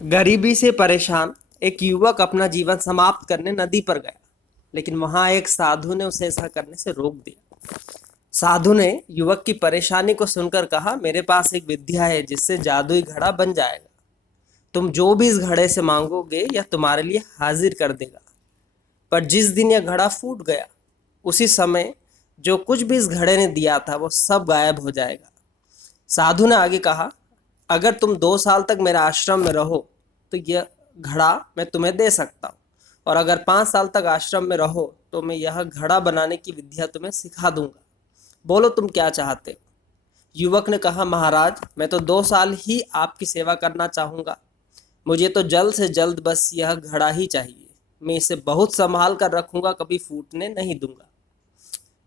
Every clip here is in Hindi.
गरीबी से परेशान एक युवक अपना जीवन समाप्त करने नदी पर गया, लेकिन वहां एक साधु ने उसे ऐसा करने से रोक दिया। साधु ने युवक की परेशानी को सुनकर कहा, मेरे पास एक विद्या है जिससे जादुई घड़ा बन जाएगा। तुम जो भी इस घड़े से मांगोगे यह तुम्हारे लिए हाजिर कर देगा। पर जिस दिन यह घड़ा फूट गया, उसी समय जो कुछ भी इस घड़े ने दिया था वो सब गायब हो जाएगा। साधु ने आगे कहा, अगर तुम 2 साल तक मेरे आश्रम में रहो तो यह घड़ा मैं तुम्हें दे सकता हूँ, और अगर 5 साल तक आश्रम में रहो तो मैं यह घड़ा बनाने की विद्या तुम्हें सिखा दूंगा। बोलो तुम क्या चाहते हो। युवक ने कहा, महाराज मैं तो 2 साल ही आपकी सेवा करना चाहूँगा। मुझे तो जल्द से जल्द बस यह घड़ा ही चाहिए। मैं इसे बहुत संभाल कर रखूंगा, कभी फूटने नहीं दूंगा।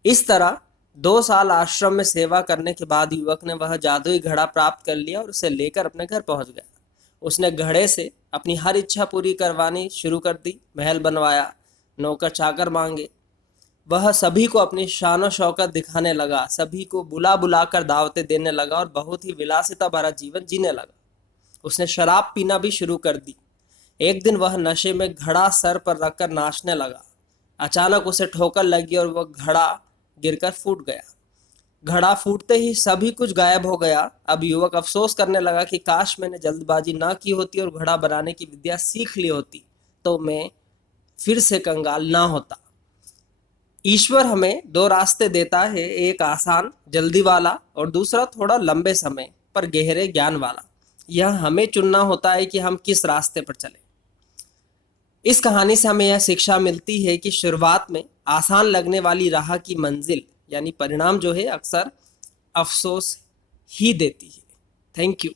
इस तरह 2 साल आश्रम में सेवा करने के बाद युवक ने वह जादुई घड़ा प्राप्त कर लिया और उसे लेकर अपने घर पहुंच गया। उसने घड़े से अपनी हर इच्छा पूरी करवानी शुरू कर दी। महल बनवाया, नौकर चाकर मांगे, वह सभी को अपनी शान और शौकत दिखाने लगा, सभी को बुला बुला कर दावतें देने लगा और बहुत ही विलासिता भरा जीवन जीने लगा। उसने शराब पीना भी शुरू कर दी। एक दिन वह नशे में घड़ा सर पर रखकर नाचने लगा। अचानक उसे ठोकर लगी और वह घड़ा गिरकर फूट गया। घड़ा फूटते ही सभी कुछ गायब हो गया। अब युवक अफसोस करने लगा कि काश मैंने जल्दबाजी ना की होती और घड़ा बनाने की विद्या सीख ली होती, तो मैं फिर से कंगाल ना होता। ईश्वर हमें दो रास्ते देता है, एक आसान जल्दी वाला और दूसरा थोड़ा लंबे समय पर गहरे ज्ञान वाला। यह हमें चुनना होता है कि हम किस रास्ते पर चलें। इस कहानी से हमें यह शिक्षा मिलती है कि शुरुआत में आसान लगने वाली राह की मंजिल यानी परिणाम जो है अक्सर अफसोस ही देती है। Thank you.